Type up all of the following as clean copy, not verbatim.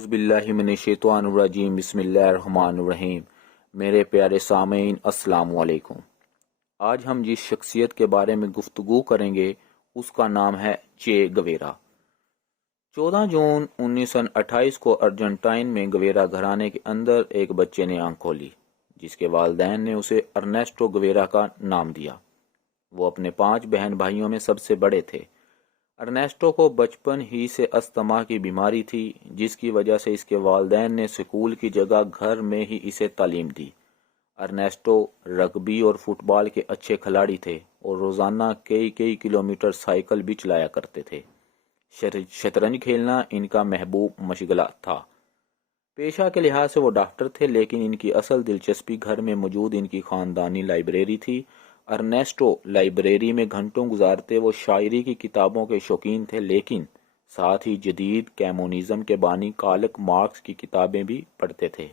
اعوذ باللہ من الشیطان الرجیم بسم اللہ الرحمن الرحیم۔ میرے پیارے سامعین السلام علیکم۔ آج ہم جس شخصیت کے بارے میں گفتگو کریں گے اس کا نام ہے چے گویرا۔ 14 جون 1928 کو ارجنٹائن میں گویرا گھرانے کے اندر ایک بچے نے آنکھ کھولی جس کے والدین نے اسے ارنیسٹو گویرا کا نام دیا۔ وہ اپنے 5 بہن بھائیوں میں سب سے بڑے تھے۔ ارنیسٹو کو بچپن ہی سے استھما کی بیماری تھی جس کی وجہ سے اس کے والدین نے سکول کی جگہ گھر میں ہی اسے تعلیم دی۔ ارنیسٹو رگبی اور فٹ بال کے اچھے کھلاڑی تھے اور روزانہ کئی کلومیٹر سائیکل بھی چلایا کرتے تھے۔ شطرنج کھیلنا ان کا محبوب مشغلہ تھا۔ پیشہ کے لحاظ سے وہ ڈاکٹر تھے لیکن ان کی اصل دلچسپی گھر میں موجود ان کی خاندانی لائبریری تھی۔ ارنیسٹو لائبریری میں گھنٹوں گزارتے۔ وہ شاعری کی کتابوں کے شوقین تھے لیکن ساتھ ہی جدید کیمونزم کے بانی کارل مارکس کی کتابیں بھی پڑھتے تھے۔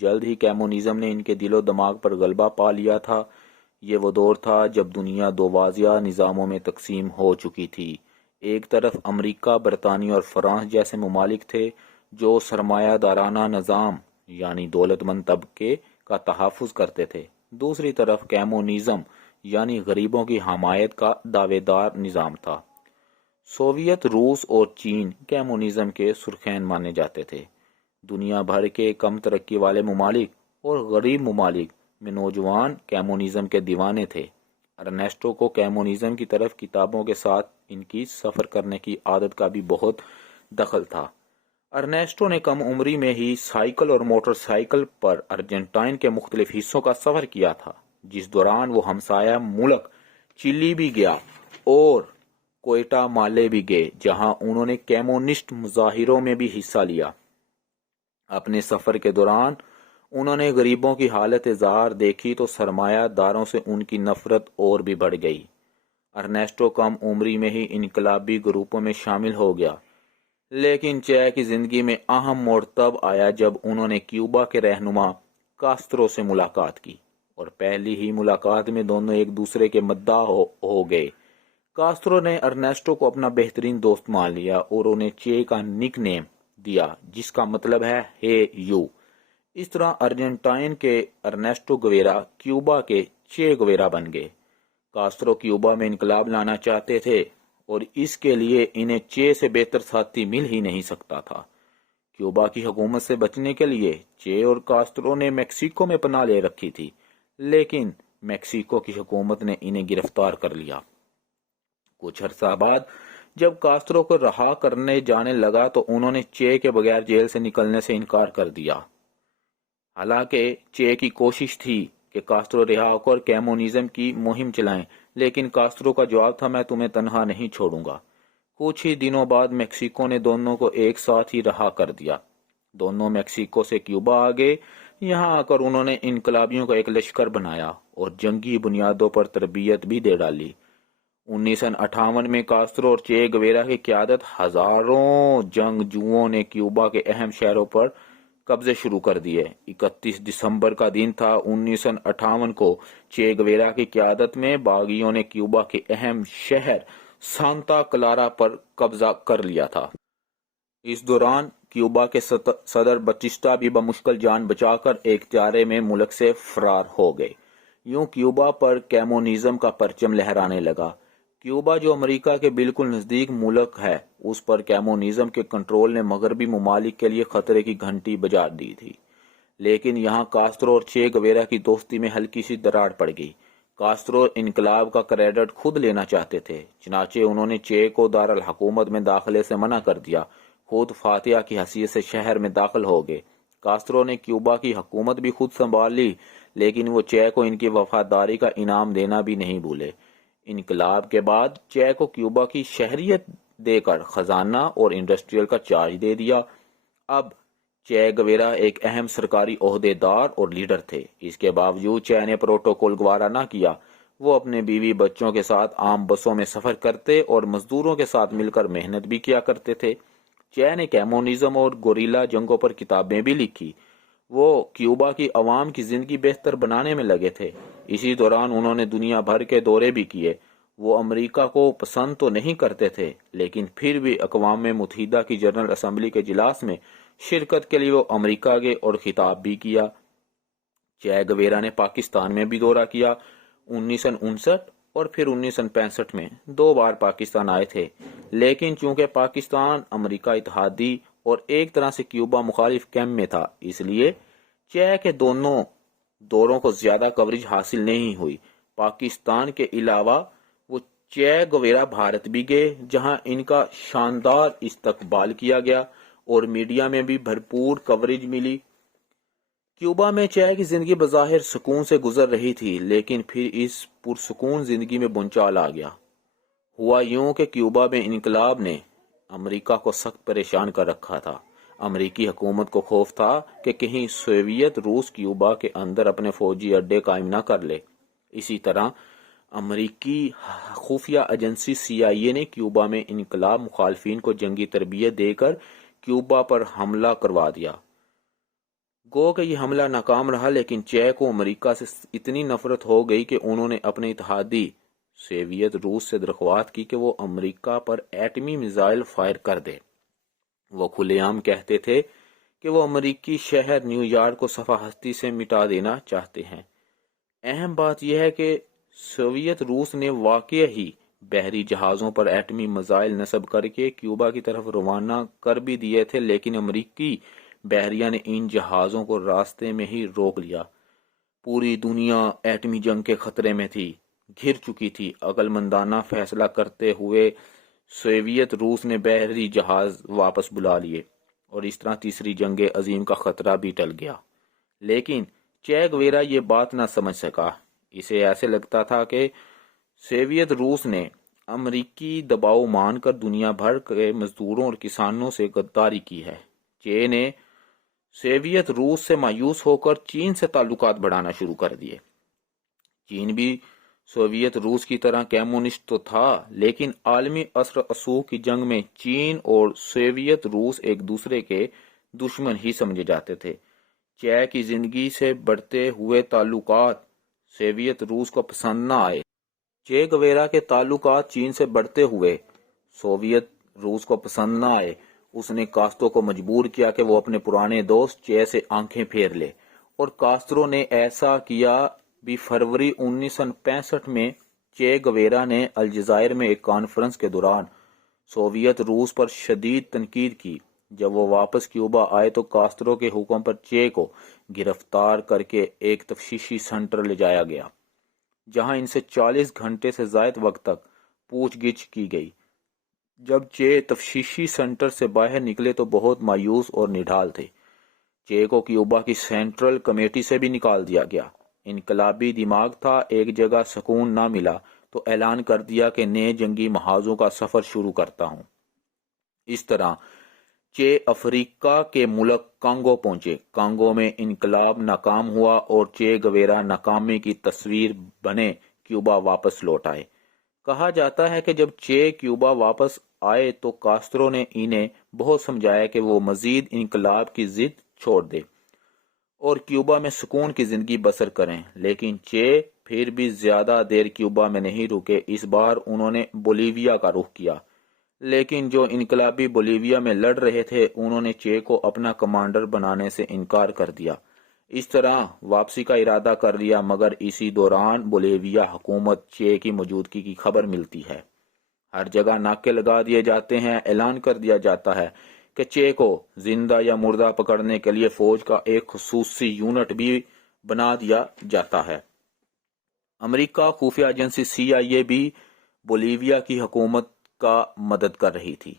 جلد ہی کیمونزم نے ان کے دل و دماغ پر غلبہ پا لیا تھا۔ یہ وہ دور تھا جب دنیا 2 واضح نظاموں میں تقسیم ہو چکی تھی۔ ایک طرف امریکہ، برطانیہ اور فرانس جیسے ممالک تھے جو سرمایہ دارانہ نظام یعنی دولت مند طبقے کا تحفظ کرتے تھے۔ دوسری طرف کیمونزم یعنی غریبوں کی حمایت کا دعوے دار نظام تھا۔ سوویت روس اور چین کیمونزم کے سرخین مانے جاتے تھے۔ دنیا بھر کے کم ترقی والے ممالک اور غریب ممالک میں نوجوان کیمونزم کے دیوانے تھے۔ ارنیسٹو کو کیمونزم کی طرف کتابوں کے ساتھ ان کی سفر کرنے کی عادت کا بھی بہت دخل تھا۔ ارنیسٹو نے کم عمری میں ہی سائیکل اور موٹر سائیکل پر ارجنٹائن کے مختلف حصوں کا سفر کیا تھا، جس دوران وہ ہمسایہ ملک چلی بھی گیا اور کوئٹہ مالے بھی گئے جہاں انہوں نے کیمونسٹ مظاہروں میں بھی حصہ لیا۔ اپنے سفر کے دوران انہوں نے غریبوں کی حالت زار دیکھی تو سرمایہ داروں سے ان کی نفرت اور بھی بڑھ گئی۔ ارنیسٹو کم عمری میں ہی انقلابی گروپوں میں شامل ہو گیا، لیکن چے کی زندگی میں اہم موڑ تب آیا جب انہوں نے کیوبا کے رہنما کاسترو سے ملاقات کی اور پہلی ہی ملاقات میں دونوں ایک دوسرے کے مداح ہو گئے۔ کاسترو نے ارنیسٹو کو اپنا بہترین دوست مان لیا اور انہیں چے کا نک نیم دیا جس کا مطلب ہے ہے یو۔ اس طرح ارجنٹائن کے ارنیسٹو گویرا کیوبا کے چے گویرا بن گئے۔ کاسترو کیوبا میں انقلاب لانا چاہتے تھے اور اس کے لیے انہیں چے سے بہتر ساتھی مل ہی نہیں سکتا تھا۔ کیوبا کی حکومت سے بچنے کے لیے چے اور کاسترو نے میکسیکو میں پناہ لے رکھی تھی لیکن میکسیکو کی حکومت نے انہیں گرفتار کر لیا۔ کچھ عرصہ بعد جب کاسترو کو رہا کرنے جانے لگا تو انہوں نے چے کے بغیر جیل سے نکلنے سے انکار کر دیا۔ حالانکہ چے کی کوشش تھی کہ کاسترو رہا ہو کر کیمونزم کی مہم چلائیں لیکن کاسترو کا جواب تھا میں تمہیں تنہا نہیں چھوڑوں گا۔ کچھ ہی دنوں بعد میکسیکو نے دونوں کو ایک ساتھ ہی رہا کر دیا۔ دونوں میکسیکو سے کیوبا آ گئے۔ یہاں آ کر انہوں نے انقلابیوں کا ایک لشکر بنایا اور جنگی بنیادوں پر تربیت بھی دے ڈالی۔ 1958 میں کاسترو اور چے گویرا کی قیادت ہزاروں جنگجوؤں نے کیوبا کے اہم شہروں پر قبضے شروع کر دیے۔ 31 دسمبر کا دن تھا۔ 1958 کو چے گویرا کی قیادت میں باغیوں نے کیوبا کے اہم شہر سانتا کلارا پر قبضہ کر لیا تھا۔ اس دوران کیوبا کے صدر بٹسٹا بھی بمشکل جان بچا کر ایک طیارے میں ملک سے فرار ہو گئے۔ یوں کیوبا پر کیمونزم کا پرچم لہرانے لگا۔ کیوبا جو امریکہ کے بالکل نزدیک ملک ہے، اس پر کیمونزم کے کنٹرول نے مغربی ممالک کے لیے خطرے کی گھنٹی بجا دی تھی۔ لیکن یہاں کاسترو اور چے گویرا کی دوستی میں ہلکی سی دراڑ پڑ گئی۔ کاسترو انقلاب کا کریڈٹ خود لینا چاہتے تھے، چنانچہ انہوں نے چے کو دارالحکومت میں داخلے سے منع کر دیا۔ خود فاتح کی حیثیت سے شہر میں داخل ہو گئے۔ کاسترو نے کیوبا کی حکومت بھی خود سنبھال لی لیکن وہ چے کو ان کی وفاداری کا انعام دینا بھی نہیں بھولے۔ انقلاب کے بعد چے کو کیوبا کی شہریت دے کر خزانہ اور انڈسٹریل کا چارج دے دیا۔ اب چے گویرا ایک اہم سرکاری عہدے دار اور لیڈر تھے۔ اس کے باوجود چے نے پروٹوکول گوارا نہ کیا۔ وہ اپنے بیوی بچوں کے ساتھ عام بسوں میں سفر کرتے اور مزدوروں کے ساتھ مل کر محنت بھی کیا کرتے تھے۔ چے نے کیمونزم اور گوریلا جنگوں پر کتابیں بھی لکھی۔ وہ کیوبا کی عوام کی زندگی بہتر بنانے میں لگے تھے۔ اسی دوران انہوں نے دنیا بھر کے دورے بھی کیے۔ وہ امریکہ کو پسند تو نہیں کرتے تھے، لیکن پھر بھی اقوام متحدہ کی جنرل اسمبلی کے اجلاس میں شرکت کے لیے وہ امریکہ گئے اور خطاب بھی کیا۔ چے گویرا نے پاکستان میں بھی دورہ کیا۔ 1959 اور پھر 1965 میں 2 بار پاکستان آئے تھے، لیکن چونکہ پاکستان امریکہ اتحادی اور ایک طرح سے کیوبا مخالف کیمپ میں تھا، اس لیے چے کے دونوں دوروں کو زیادہ کوریج حاصل نہیں ہوئی۔ پاکستان کے علاوہ وہ چے گویرا بھارت بھی گئے، جہاں ان کا شاندار استقبال کیا گیا اور میڈیا میں بھی بھرپور کوریج ملی۔ کیوبا میں چے کی زندگی بظاہر سکون سے گزر رہی تھی، لیکن پھر اس پرسکون زندگی میں بھونچال آ گیا۔ ہوا یوں کہ کیوبا میں انقلاب نے امریکہ کو سخت پریشان کر رکھا تھا۔ امریکی حکومت کو خوف تھا کہ کہیں سوویت روس کیوبا کے اندر اپنے فوجی اڈے قائم نہ کر لے۔ اسی طرح امریکی خفیہ ایجنسی CIA نے کیوبا میں انقلاب مخالفین کو جنگی تربیت دے کر کیوبا پر حملہ کروا دیا۔ گو کہ یہ حملہ ناکام رہا، لیکن چے کو امریکہ سے اتنی نفرت ہو گئی کہ انہوں نے اپنے اتحادی سوویت روس سے درخواست کی کہ وہ امریکہ پر ایٹمی میزائل فائر کر دے۔ وہ کھلے عام کہتے تھے کہ وہ امریکی شہر نیو یارک کو صفحہ ہستی سے مٹا دینا چاہتے ہیں۔ اہم بات یہ ہے کہ سوویت روس نے واقع ہی بحری جہازوں پر ایٹمی میزائل نصب کر کے کیوبا کی طرف روانہ کر بھی دیے تھے، لیکن امریکی بحریہ نے ان جہازوں کو راستے میں ہی روک لیا۔ پوری دنیا ایٹمی جنگ کے خطرے میں تھی، گھر چکی تھی۔ عقل مندانہ فیصلہ کرتے ہوئے سوویت روس نے بحری جہاز واپس بلا لیے اور اس طرح تیسری جنگ عظیم کا خطرہ بھی ٹل گیا۔ لیکن چے گویرا یہ بات نہ سمجھ سکا۔ اسے ایسے لگتا تھا کہ سوویت روس نے امریکی دباؤ مان کر دنیا بھر کے مزدوروں اور کسانوں سے غداری کی ہے۔ چے نے سوویت روس سے مایوس ہو کر چین سے تعلقات بڑھانا شروع کر دیے۔ چین بھی سوویت روس کی طرح کمیونسٹ تو تھا، لیکن عالمی اثر رسوخ کی جنگ میں چین اور سوویت روس ایک دوسرے کے دشمن ہی سمجھے جاتے تھے۔ چے کی زندگی سے بڑھتے ہوئے تعلقات سوویت روس کو پسند نہ آئے۔ چے گویرا کے تعلقات چین سے بڑھتے ہوئے سوویت روس کو پسند نہ آئے۔ اس نے کاسترو کو مجبور کیا کہ وہ اپنے پرانے دوست چے سے آنکھیں پھیر لے، اور کاسترو نے ایسا کیا بھی۔ فروری 1965 میں چے گویرا نے الجزائر میں ایک کانفرنس کے دوران سوویت روس پر شدید تنقید کی۔ جب وہ واپس کیوبا آئے تو کاسترو کے حکم پر چے کو گرفتار کر کے ایک تفتیشی سینٹر لے جایا گیا، جہاں ان سے 40 گھنٹے سے زائد وقت تک پوچھ گچھ کی گئی۔ جب چے تفتیشی سینٹر سے باہر نکلے تو بہت مایوس اور نڈھال تھے۔ چے کو کیوبا کی سینٹرل کمیٹی سے بھی نکال دیا گیا۔ انقلابی دماغ تھا، ایک جگہ سکون نہ ملا تو اعلان کر دیا کہ نئے جنگی محاذوں کا سفر شروع کرتا ہوں۔ اس طرح چے افریقہ کے ملک کانگو پہنچے۔ کانگو میں انقلاب ناکام ہوا اور چے گویرا ناکامی کی تصویر بنے کیوبا واپس لوٹ آئے۔ کہا جاتا ہے کہ جب چے کیوبا واپس آئے تو کاسترو نے انہیں بہت سمجھایا کہ وہ مزید انقلاب کی ضد چھوڑ دے اور کیوبا میں سکون کی زندگی بسر کریں، لیکن چے پھر بھی زیادہ دیر کیوبا میں نہیں رکے۔ اس بار انہوں نے بولیویا کا رخ کیا، لیکن جو انقلابی بولیویا میں لڑ رہے تھے انہوں نے چے کو اپنا کمانڈر بنانے سے انکار کر دیا۔ اس طرح واپسی کا ارادہ کر لیا، مگر اسی دوران بولیویا حکومت چے کی موجودگی کی خبر ملتی ہے۔ ہر جگہ ناکے لگا دیے جاتے ہیں، اعلان کر دیا جاتا ہے کہ چے کو زندہ یا مردہ پکڑنے کے لیے فوج کا ایک خصوصی یونٹ بھی بنا دیا جاتا ہے۔ امریکہ خفیہ ایجنسی CIA بھی بولیویا کی حکومت کا مدد کر رہی تھی۔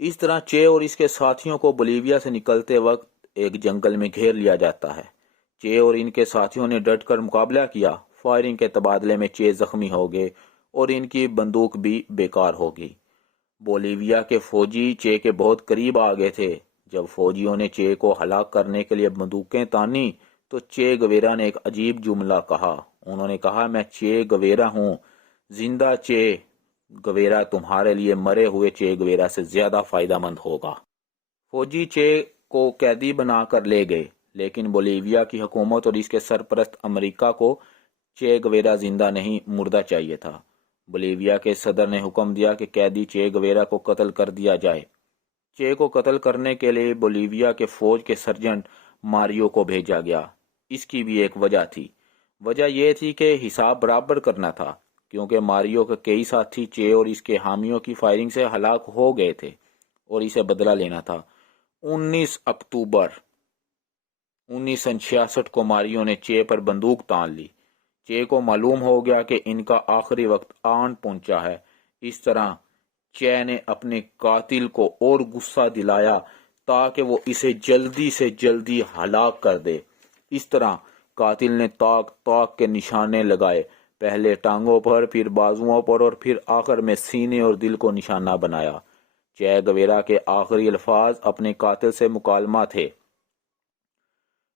اس طرح چے اور اس کے ساتھیوں کو بولیویا سے نکلتے وقت ایک جنگل میں گھیر لیا جاتا ہے۔ چے اور ان کے ساتھیوں نے ڈٹ کر مقابلہ کیا۔ فائرنگ کے تبادلے میں چے زخمی ہو گئے اور ان کی بندوق بھی بیکار ہو گئی۔ بولیویا کے فوجی چے کے بہت قریب آ گئے تھے۔ جب فوجیوں نے چے کو ہلاک کرنے کے لیے بندوقیں تانی تو چے گویرا نے ایک عجیب جملہ کہا۔ انہوں نے کہا، میں چے گویرا ہوں، زندہ چے گویرا تمہارے لیے مرے ہوئے چے گویرا سے زیادہ فائدہ مند ہوگا۔ فوجی چے کو قیدی بنا کر لے گئے، لیکن بولیویا کی حکومت اور اس کے سرپرست امریکہ کو چے گویرا زندہ نہیں مردہ چاہیے تھا۔ بولیویا کے صدر نے حکم دیا کہ قیدی چے گویرا کو قتل کر دیا جائے۔ چے کو قتل کرنے کے لیے بولیویا کے فوج کے سرجنٹ ماریو کو بھیجا گیا۔ اس کی بھی ایک وجہ تھی۔ وجہ یہ تھی کہ حساب برابر کرنا تھا، کیونکہ ماریو کے کئی ساتھی چے اور اس کے حامیوں کی فائرنگ سے ہلاک ہو گئے تھے اور اسے بدلہ لینا تھا۔ 19 اکتوبر 1966 کو ماریو نے چے پر بندوق تان لی۔ چے کو معلوم ہو گیا کہ ان کا آخری وقت آن پہنچا ہے۔ اس طرح چے نے اپنے قاتل کو اور غصہ دلایا تاکہ وہ اسے جلدی سے جلدی ہلاک کر دے۔ اس طرح قاتل نے طاق طاق کے نشانے لگائے، پہلے ٹانگوں پر، پھر بازوؤں پر اور پھر آخر میں سینے اور دل کو نشانہ بنایا۔ چے گویرا کے آخری الفاظ اپنے قاتل سے مکالمہ تھے: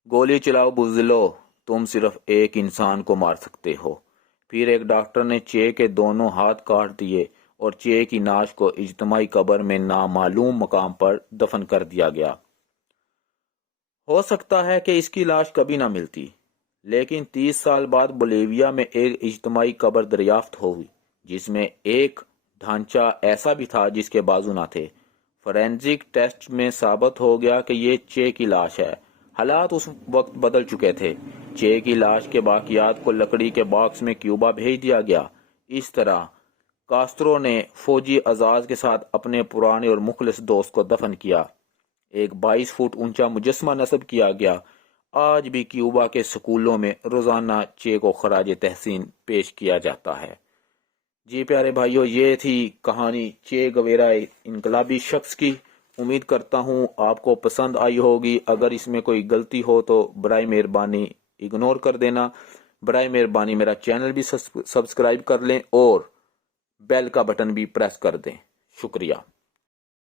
گولی چلاؤ بزدلو، تم صرف ایک انسان کو مار سکتے ہو۔ پھر ایک ڈاکٹر نے چے کے دونوں ہاتھ کاٹ دیے اور چے کی نعش کو اجتماعی قبر میں نامعلوم مقام پر دفن کر دیا گیا۔ ہو سکتا ہے کہ اس کی لاش کبھی نہ ملتی، لیکن 30 سال بعد بولیویا میں ایک اجتماعی قبر دریافت ہوئی جس میں ایک ڈھانچہ ایسا بھی تھا جس کے بازو نہ تھے۔ فورینزک ٹیسٹ میں ثابت ہو گیا کہ یہ چے کی لاش ہے۔ حالات اس وقت بدل چکے تھے۔ چے کی لاش کے باقیات کو لکڑی کے باکس میں کیوبا بھیج دیا گیا۔ اس طرح کاسترو نے فوجی اعزاز کے ساتھ اپنے پرانے اور مخلص دوست کو دفن کیا۔ ایک 22 فٹ اونچا مجسمہ نصب کیا گیا۔ آج بھی کیوبا کے سکولوں میں روزانہ چے کو خراج تحسین پیش کیا جاتا ہے۔ جی پیارے بھائیو، یہ تھی کہانی چے گویرا انقلابی شخص کی۔ امید کرتا ہوں آپ کو پسند آئی ہوگی۔ اگر اس میں کوئی غلطی ہو تو برائے مہربانی اگنور کر دینا۔ برائے مہربانی میرا چینل بھی سبسکرائب کر لیں اور بیل کا بٹن بھی پریس کر دیں۔ شکریہ۔